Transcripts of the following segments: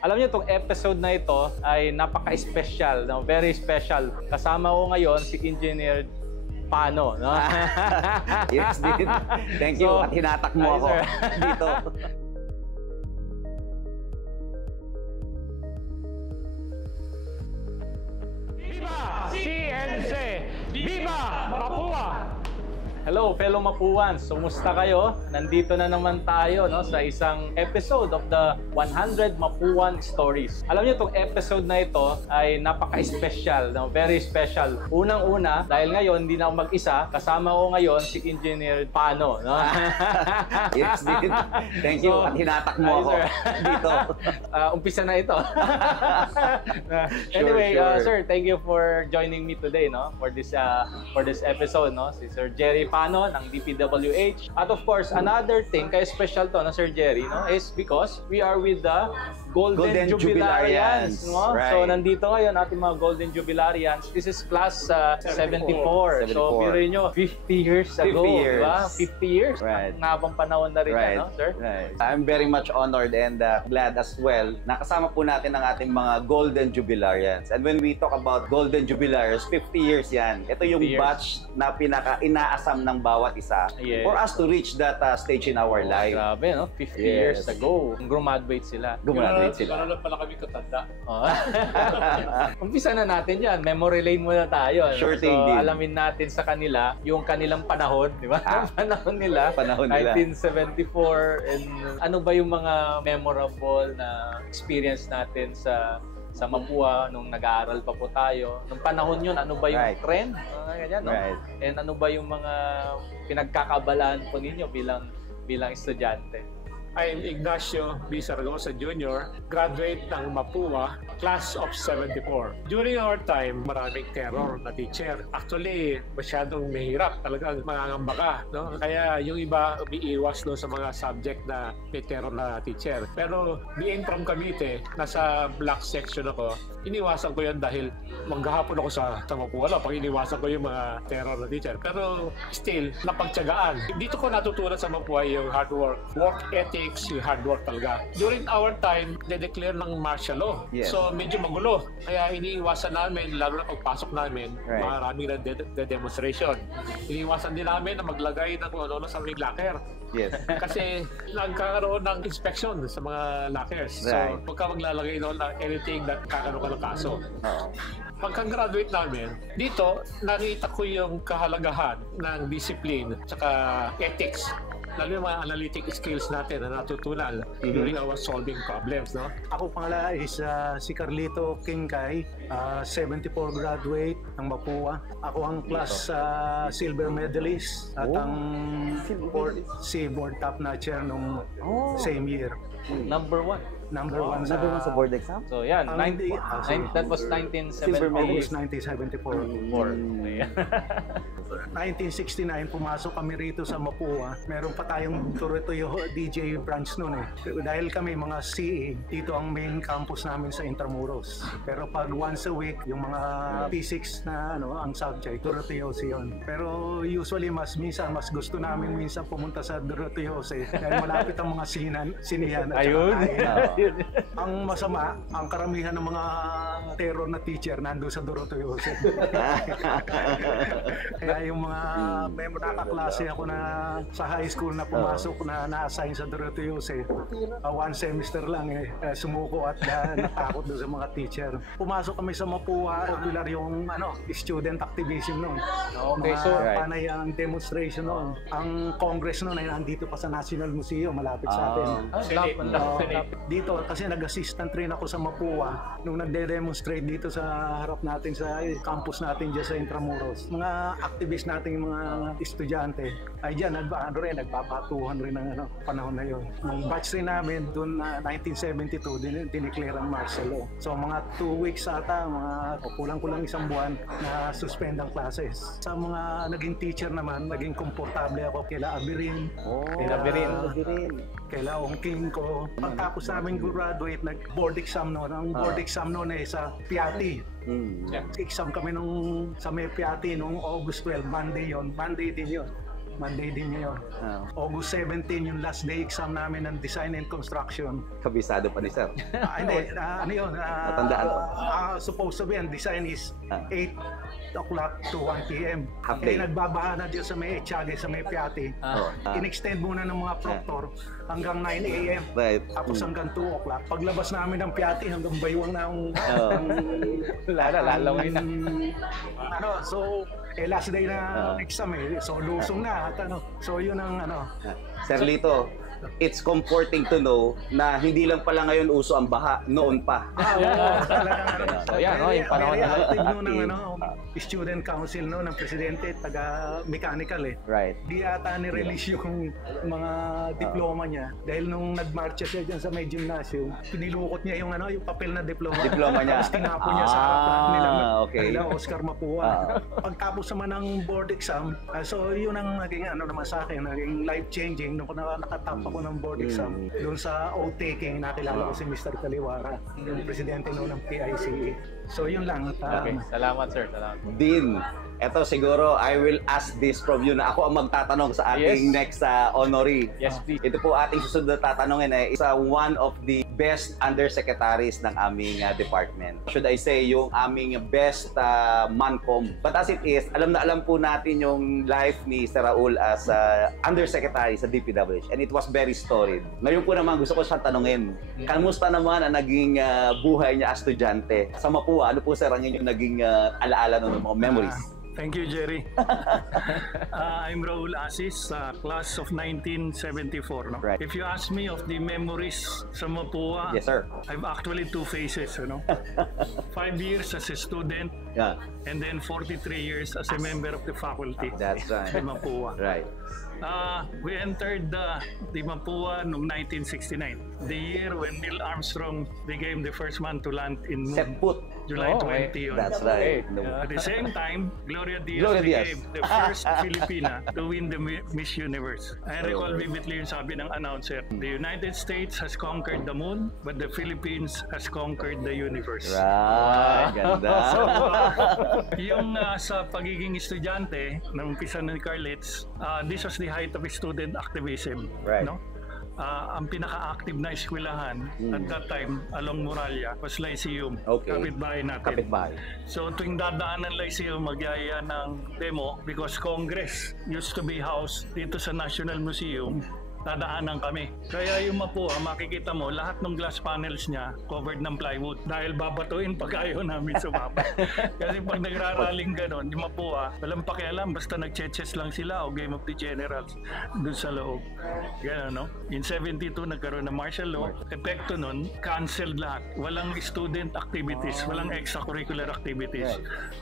Alam niyo, itong episode na ito ay napaka-special, no? Very special. Kasama ko ngayon si Engineer Pano, no? Yes, din. Thank you. At hinatak mo ako dito. Viva CNC! Viva Mapua! Hello, fellow Mapuans. Kumusta kayo? Nandito na naman tayo, no, sa isang episode of the 100 Mapuan Stories. Alam niyo, itong episode na ito ay napaka-special, no? Very special. Unang-una, dahil ngayon hindi na ako mag-isa, kasama ko ngayon si Engineer Pano, no? Yes, din. Thank you. At hinatak mo ako dito. Umpisa na ito. Anyway, sure. Sir, thank you for joining me today, no, for this episode, no, si Sir Jerry Pano ng DPWH. At of course, another thing, kaya special to na Sir Jerry, no, is because we are with the Golden Jubilarians, no? Right. So nandito ngayon ating mga Golden Jubilarians. This is class 74. So biro nyo, 50 years ago, 50 years. diba? 50 years. Right. Ang habang panahon na rin, no, sir? Right. I'm very much honored and glad as well na kasama po natin ang ating mga Golden Jubilarians. And when we talk about Golden Jubilarians, 50 years yan. Ito yung batch na pinaka-inaasam ng bawat isa for us to reach that stage in our life. Grabe, no? 50 years ago. Graduate sila. Gano'n pala kami katanda. Umpisa na natin yan. Memory lane muna tayo. Sure so, thing, alamin natin sa kanila yung kanilang panahon, di ba? Panahon nila. 1974. And ano ba yung mga memorable na experience natin sa Mapua nung nag-aaral pa po tayo. Nung panahon yun, ano ba yung trend? Ganyan, no? And ano ba yung mga pinagkakabalaan po ninyo bilang estudyante? I'm Ignacio B. Zaragoza Jr., graduate ng Mapua, class of 74. During our time, maraming terror na teacher. Actually, masyadong mahirap. Talagang mangangamba ka, no? Kaya yung iba umiiwas no, sa mga subject na may terror na teacher. Pero being from Cavite, nasa black section ako, iniwasan ko yan dahil maghahapon ako sa Mapua. Pag iniwasan ko yung mga terror na teacher. Pero still, napagtyagaan. Dito ko natutunan sa Mapua yung hard work ethic, yung hard work talaga. During our time, de-declare ng martial law. Yes. So, medyo magulo. Kaya iniiwasan namin, lalo na pagpasok namin, maraming na demonstration. Iniiwasan din namin na maglagay ng ano sa aming locker. Yes. Kasi nagkakaroon ng inspection sa mga lockers. So, pagka maglalagay doon ng anything that kakaroon ka ng kaso. Pagka-graduate namin, dito, nakita ko yung kahalagahan ng discipline at ethics. Lalo yung mga analytic skills natin na natutunan during our solving problems, no? Ako pangala is si Carlito Kingkay, 74 graduate ng Mapua. Ako ang class silver medalist at ang board top notcher nung same year. Number one. Number one sa board exam? So yan, that was 1974. August 1974. 1969, pumasok kami rito sa Mapua. Meron pa tayong Turutuyo DJ branch noon eh. Dahil kami mga CE, dito ang main campus namin sa Intramuros. Pero pag once a week, yung mga physics na ang subject, Turutuyo yun. Pero usually mas gusto namin minsan pumunta sa Turutuyo dahil malapit ang mga sinihan. Ayun. Ang masama, ang karamihan ng mga terror na teacher nandun sa Turutuyo. Kaya yung mga nakaklase ako na sa high school na pumasok na na-assign sa Turutuyo, one semester lang sumuko at natakot doon sa mga teacher. Pumasok kami sa Mapua, popular yung student activism noon. Okay, so panay ang demonstration noon. Ang Congress noon ay nandito pa sa National Museum, malapit sa atin. Dito, kasi nag-assistant rin ako sa Mapua nung nagde-demonstrate dito sa harap natin sa campus natin dyan sa Intramuros. Mga activist natin, mga estudyante, ay dyan, nagpapatuhan rin ng panahon na yun. Nung batch rin namin, doon 1972, dineclare ang martial law. So mga 2 weeks ata, kulang-kulang isang buwan na suspend ang classes. Sa mga naging teacher naman, naging komportable ako kila Abirin, kaila Ongking ko. Pagtapos namin graduate, nag-board exam noon. Ang board exam noon ay sa Piatti. Exam kami sa may Piatti noong August 12, Monday din yun. Monday din ngayon. August 17 yung last day exam namin ng Design and Construction. Kabisado pa ni sir. Hindi, ano yun? Natandaan ko. Supposed to be, ang design is 8 o'clock to 1 p.m. Half day. Nagbabaha na dyan sa may Echage, sa may Piatti. In-extend muna ng mga proctor hanggang 9 a.m. Right. Tapos hanggang 2 o'clock. Paglabas namin ng Piatti, hanggang baywang na ang... Lalawin na. So, last day na exam So, lusong na. So, yun ang Sir Lito, it's comforting to know na hindi lang pala ngayon uso ang baha, noon pa. So, yan, yung panahon na student council ng presidente, taga-mechanical Right. Di ata ni-release yung mga diploma niya dahil nung nag-marcha siya dyan sa may gymnasium, pinilukot niya yung yung papel na diploma. Diploma niya. Tapos tinapon niya sa harapan nila okay. Oscar Mapua. Pagtapos naman ng board exam, so yun ang naging naman sa akin, naging life-changing nung nakatap ako ng board exam. Doon sa oath-taking, nakilala ko si Mr. Kaliwara, yung presidente noon ng PICE. So yun lang. Okay, salamat sir. Salamat. Din, eto siguro I will ask this from you na ako ang magtatanong sa ating next honoree. Yes, please. Ito po ating susunod na tatanungin isa one of the best undersecretaries ng aming department. Should I say yung aming best mancom. But as it is, alam na alam po natin yung life ni Sir Raul as undersecretary sa DPWH and it was very storied. Ngayon po naman gusto ko siyang tanungin, kamusta naman ang naging buhay niya as estudyante? Sa Mapua, ano po sir ang inyong naging alaala ng mga memories? Thank you, Jerry. I'm Raul Asis, class of 1974. No? Right. If you ask me of the memories sa Mapua, Yes, sir. I've actually two phases. 5 years as a student, and then 43 years as a member of the faculty. That's right. Sa Mapua. Right. We entered the Mapua noong 1969, the year when Neil Armstrong became the first man to land in moon. Set foot. July 20. That's right. At the same time, Gloria Diaz became the first Filipina to win the Miss Universe. I recall vividly yung sabi ng announcer, the United States has conquered the moon, but the Philippines has conquered the universe. Right. Ganda. Yung sa pagiging estudyante, nang umpisa ni Carlets, this was the height of student activism. Right. No? Ang pinaka-active na eskwelahan at that time along Muralla was Lyceum. Okay. Kapitbahay natin. Kapitbahay. So tuwing dadaan ng Lyceum, magyaya ng demo because Congress used to be housed dito sa National Museum. Dadaanan kami. Kaya yung Mapua, makikita mo, lahat ng glass panels niya covered ng plywood dahil babatuin pag ayaw namin sumama. Kasi pag nagraraling ganon, yung Mapua, walang pakialam, basta nag-chess lang sila o Game of the Generals dun sa loob. Gano'n, no? In 72, nagkaroon ng martial law. Epekto nun, canceled lahat. Walang student activities, walang extracurricular activities.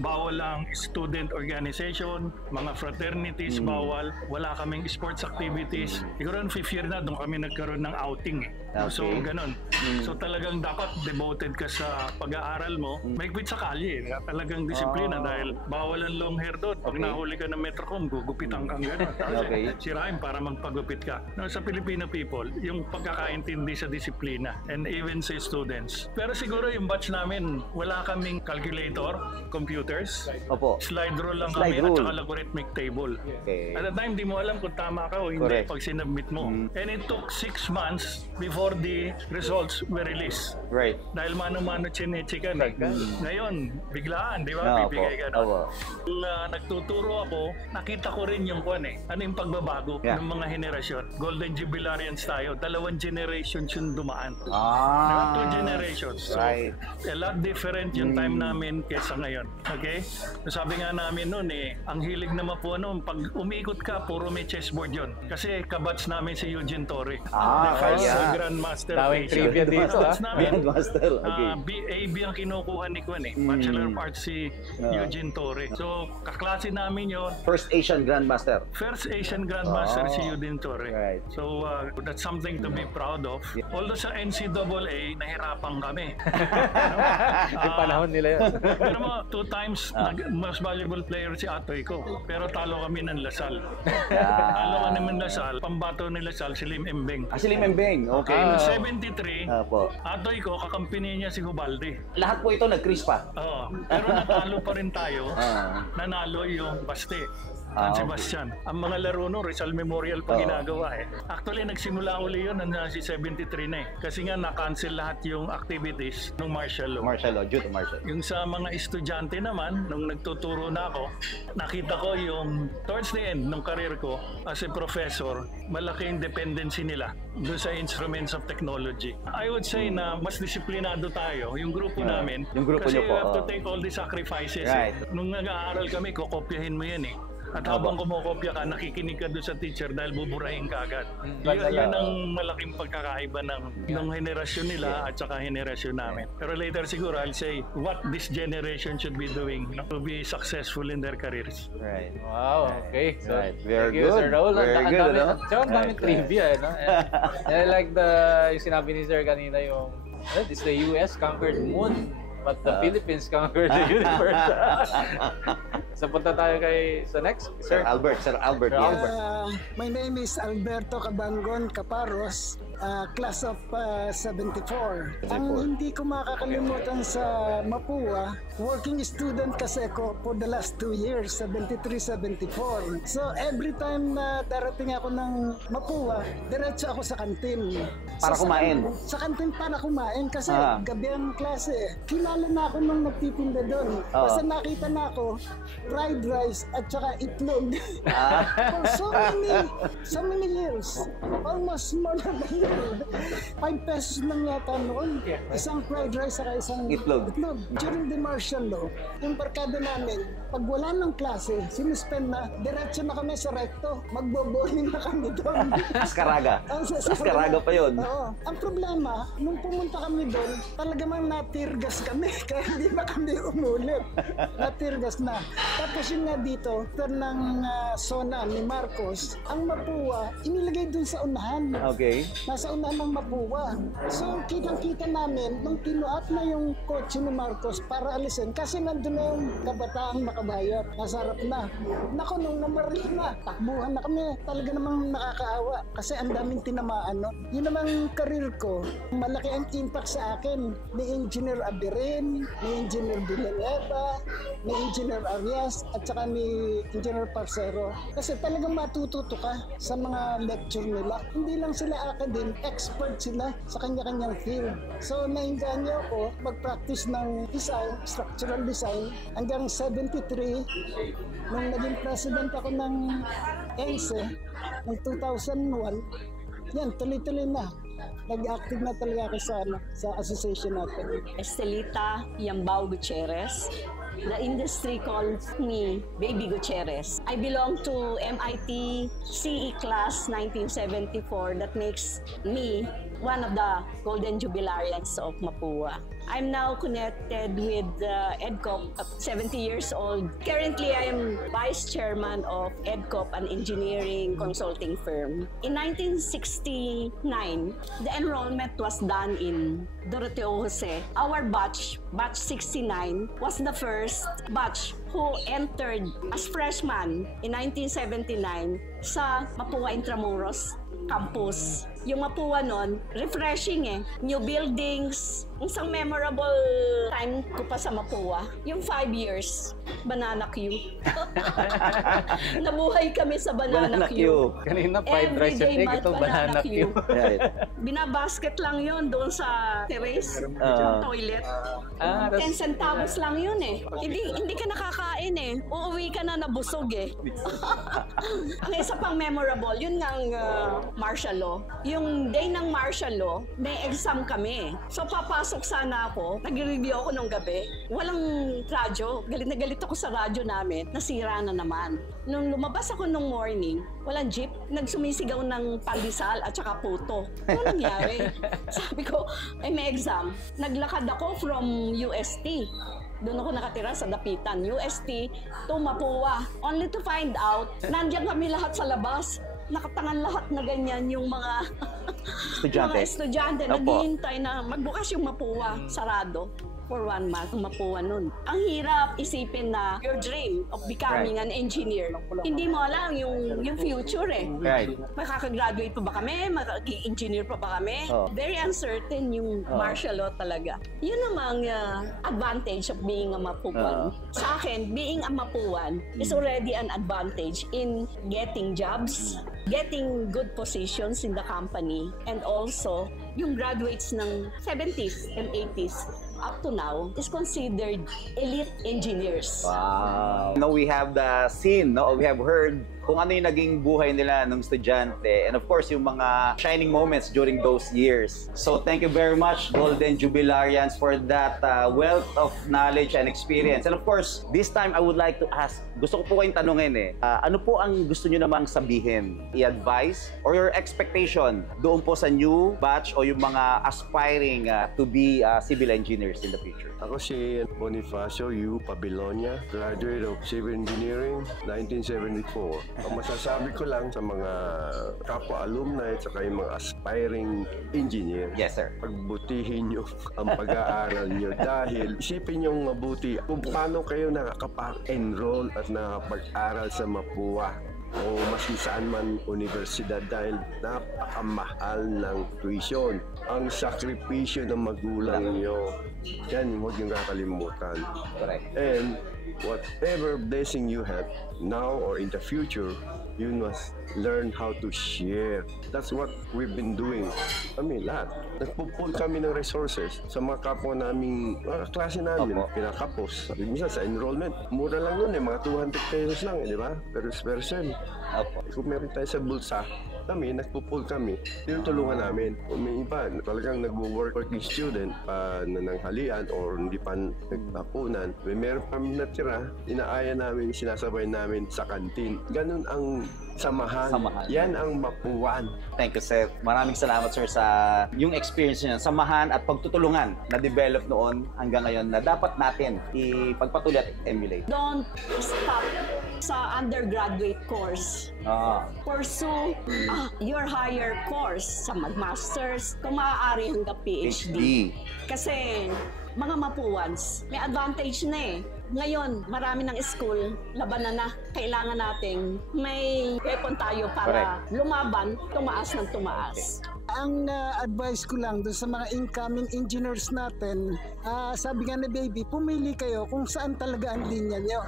Bawal ang student organization, mga fraternities, bawal. Wala kaming sports activities. Siguro 5th year na, doon kami nagkaroon ng outing. Okay. So, ganun. So, talagang dapat devoted ka sa pag-aaral mo. May quit sa kalye. Talagang disiplina dahil bawal ang long hair doon. Pag nahuli ka ng Metrocom, gugupitan kang ganun. Okay. Sirain para magpagupit ka. No, sa Filipino people, yung pagkakaintindi sa disiplina and even sa students. Pero siguro yung batch namin, wala kaming calculator, computers. Opo. Slide rule lang Slide kami rule. at saka logarithmic table. Okay. At the time, di mo alam kung tama ka o hindi Correct. pag sinubmit mo. And it took 6 months before the results were released. Right. Dahil mano-mano chinechikan eh. Ngayon, biglaan, di Opo. ba? Bibigay ka na. Opo. Nagtuturo ako, nakita ko rin yung kwan eh. Ano yung pagbabago ng mga henerasyon. Golden Jubilarians tayo. 2 generations yung dumaan. Diba? 2 generations. So, Right. a lot different yung time namin kesa ngayon. Okay? So, sabi nga namin noon ang hilig na Mapua noon, pag umiikot ka, puro may chessboard yun. Kasi kabats namin si Eugene Torre. The first Grandmaster of Daming Asia. trivia dito, Kabats namin. Grandmaster. Okay. AB ang kinukuha ni Kwan Bachelor of Arts si Eugene Torre. So, kaklase namin yun. First Asian Grandmaster. First Asian Grandmaster si Eugene Torre. Right. So, that's something to be proud of. Although sa NCAA, nahirapan kami. Yung panahon nila yun. Pero mo, 2 times most valuable player si Atoy ko. Pero talo kami ng Lasal. Talo kami ng Lasal. Pambato ni Lasal, si Lim Embeng. Si Lim Embeng. Okay. In 73, Opo. Atoy ko, kakampihin niya si Hubalde. Lahat po ito nag-crispa. Oo. Pero natalo pa rin tayo. Nanalo yung Baste. San Sebastian. Ang mga laro no, Rizal Memorial pa ginagawa eh. Actually, nagsimula uli yun si 73 na eh. Kasi nga na-cancel lahat yung activities ng martial law. Martial law, due to martial. Yung sa mga estudyante naman, nung nagtuturo na ako, nakita ko yung towards the end ng career ko as a professor, malaking dependency nila doon sa instruments of technology. I would say na mas disiplinado tayo, yung grupo namin. Yung grupo kasi nyo po, you have to take all the sacrifices. Right. Nung nag-aaral kami, kokopyahin mo yan eh. At habang kumokopya ka, nakikinig ka doon sa teacher dahil buburahin ka agad. Yun ang malaking pagkakaiba ng henerasyon nila at saka henerasyon namin. Pero later siguro, I'll say what this generation should be doing to be successful in their careers. Right. Wow, okay. So, Right. Very thank you, Sir good. Raul. Very Ang good, dami, ano? tsaka ang daming trivia, eh, no? And I like yung sinabi ni Sir kanina yung, this the US conquered moon, but the Philippines conquered the universe. So punta tayo sa next, Sir Albert. Sir Yes. Albert. My name is Alberto Cabangon Caparros, class of 74. Ang hindi ko makakalimutan sa Mapua, working student kasi ako for the last 2 years, 73-74. So every time na darating ako ng Mapua, diretso ako sa kantin. Para kumain? Sa kantin para kumain kasi gabi ang klase. Kilala na ako nung nagtitinda doon. Basta nakita na ako, fried rice at saka itlog. For so many years. Almost more than a year. 5 pesos lang yata noon. Isang fried rice at isang itlog. During the martial law, yung barkada namin, pag wala ng klase, sinuspend na, diretso na kami sa recto. Magbo-bowling na kami doon. Askaraga. Askaraga pa yun. Oo. Ang problema, nung pumunta kami doon, talaga mang natirgas kami. Kaya hindi na kami umulit. Natirgas na. Tapos yun nga dito, after ng zona ni Marcos, ang Mapua, inilagay dun sa unahan. Okay. Nasa unahan ng Mapua. So, kitang-kita namin, nung tinuat na yung kotse ni Marcos para alisin, kasi nandun na yung kabataang makabayat. Nasa harap na. Naku, nung namaril na, takbuhan na kami. Talaga namang nakakaawa. Kasi ang daming tinamaan, no? Yun namang karir ko, malaki ang impact sa akin. Ni Engineer Abirin, ni Engineer Villanueva, ni Engineer Arias, at saka ni Engineer Parcero. Kasi talagang matututo ka sa mga lecture nila. Hindi lang sila academic, expert sila sa kanya-kanyang field. So, nainganyo ako mag-practice ng design, structural design, hanggang 73, nung naging president ako ng ENSE, ng 2001, yan, tuloy-tuloy na. Nag-active na talaga ako sa association natin. Estelita Yambao Gutierrez. The industry calls me Baby Gutierrez. I belong to MIT CE class 1974 that makes me one of the Golden Jubilarians of Mapua. I'm now connected with EDCOP at 70 years old. Currently, I am Vice Chairman of EDCOP, an engineering consulting firm. In 1969, the enrollment was done in Doroteo Jose. Our batch 69, was the first batch who entered as freshman in 1979 sa Mapua Intramuros campus. Yung Mapua nun, refreshing eh. New buildings. Isang memorable time ko pa sa Mapua, yung 5 years, Banana Q. Nabuhay kami sa Banana Q. Kanina fried rice and egg, ito Banana Q. Binabasket lang yun doon sa terrace, toilet. 10 centavos lang yun eh. Hindi ka nakakain eh. Uuwi ka na nabusog eh. Ang isa pang memorable, yun nga martial law. Yung day ng martial law, may exam kami. So papasok sana ako, nag-review ako nung gabi. Walang radyo. Galit na galit ako sa radyo namin. Nasira na naman. Nung lumabas ako nung morning, walang jeep. Nagsumisigaw ng pandesal at saka puto. Ano nangyari? Sabi ko, may exam. Naglakad ako from UST. Doon ako nakatira sa Dapitan, UST to Mapua. Only to find out, nandiyan kami lahat sa labas. Nakatangan lahat na ganyan yung mga estudyante naghihintay na magbukas yung Mapua, sarado. for 1 month mapuwa nun. Ang hirap isipin na your dream of becoming an engineer. Hindi mo alam yung future eh. Right. Makakagraduate pa ba kami? Mag-engineer pa ba kami? Very uncertain yung martial law talaga. Yun namang advantage of being a Mapuan. Sa akin, being a Mapuan is already an advantage in getting jobs, getting good positions in the company, and also yung graduates ng 70s and 80s up to now is considered elite engineers. Wow. Now we have the scene, no? We have heard kung ano yung naging buhay nila ng estudyante, and of course yung mga shining moments during those years. So thank you very much, Golden Jubilarians, for that wealth of knowledge and experience. And of course, this time I would like to ask, gusto ko po kayong tanungin ano po ang gusto nyo namang sabihin, i-advise, or your expectation doon po sa new batch o yung mga aspiring to be civil engineers in the future? Ako si Bonifacio U. Pabilonia, graduate of Civil Engineering, 1974. Ang masasabi ko lang sa mga kapwa-alumni at saka yung mga aspiring engineer, Yes, sir. pagbutihin nyo ang pag-aaral nyo dahil isipin nyo mabuti kung paano kayo nakakapag-enroll at nakapag-aral sa Mapua o mas saan man universidad dahil napakamahal ng tuition. Ang sakripisyo ng magulang nyo, yan huwag yung kakalimutan. Correct. And whatever blessing you have now or in the future, you must learn how to share. That's what we've been doing. Lahat. Nagpo-pull kami ng resources sa mga kapwa naming, mga klase namin, pinakapos. Minsan sa enrollment, mura lang yun mga 200 pesos lang, di ba? Per person. Kung meron tayo sa bulsa, kami, nagpo-pull kami, tinutulungan namin. Kung may iba, talagang nagwo-working student pa nananghalian or hindi pa nagpapunan, may meron kami natira, inaaya namin, sinasabay namin sa kantin. Ganun ang samahan. Yan ang Mapuan. Thank you, sir. Maraming salamat, sir, sa yung experience niyo, samahan at pagtutulungan na develop noon hanggang ngayon na dapat natin ipagpatuloy at emulate. Don't stop sa undergraduate course. Pursue your higher course sa mag-masters, kung maaari hanggang PhD. Kasi mga Mapuans, may advantage na Ngayon, marami ng school, labanan na. Kailangan nating may weapon tayo para lumaban, tumaas ng tumaas. Ang advice ko lang doon sa mga incoming engineers natin, sabi nga ni Baby, pumili kayo kung saan talaga ang linya nyo.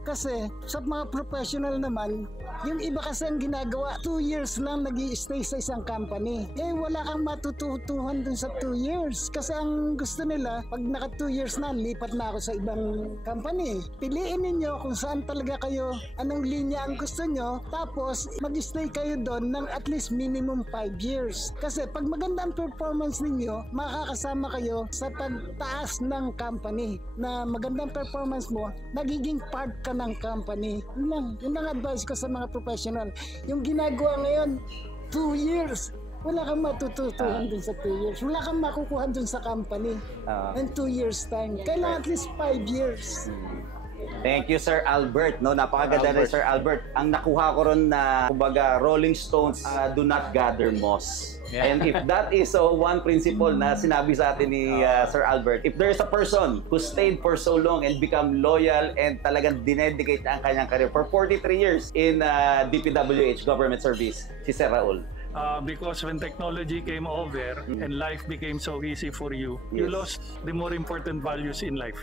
Kasi sa mga professional naman, yung iba kasi ang ginagawa, 2 years lang nag-i-stay sa isang company. Wala kang matututuhan dun sa 2 years. Kasi ang gusto nila, pag naka 2 years na, lipat na ako sa ibang company. Piliin ninyo kung saan talaga kayo, anong linya ang gusto nyo, tapos mag-stay kayo doon ng at least minimum 5 years. Kasi pag maganda ang performance ninyo, makakasama kayo sa pagtaas ng company. Na magandang performance mo, nagiging part ka ng company. Yun ang advice ko sa mga professional. Yung ginagawa ngayon, 2 years, wala kang matututuhan dun sa 2 years. Wala kang makukuha dun sa company in 2 years time. Kailangan at least 5 years. Thank you, Sir Albert. Napakaganda rin, Sir Albert. Ang nakuha ko ron na, kumbaga, Rolling Stones, do not gather moss. And if that is one principle na sinabi sa atin ni Sir Albert, if there is a person who stayed for so long and become loyal and talagang dinedicate ang kanyang career for 43 years in DPWH government service, si Sir Raul. Because when technology came over and life became so easy for you, you lost the more important values in life.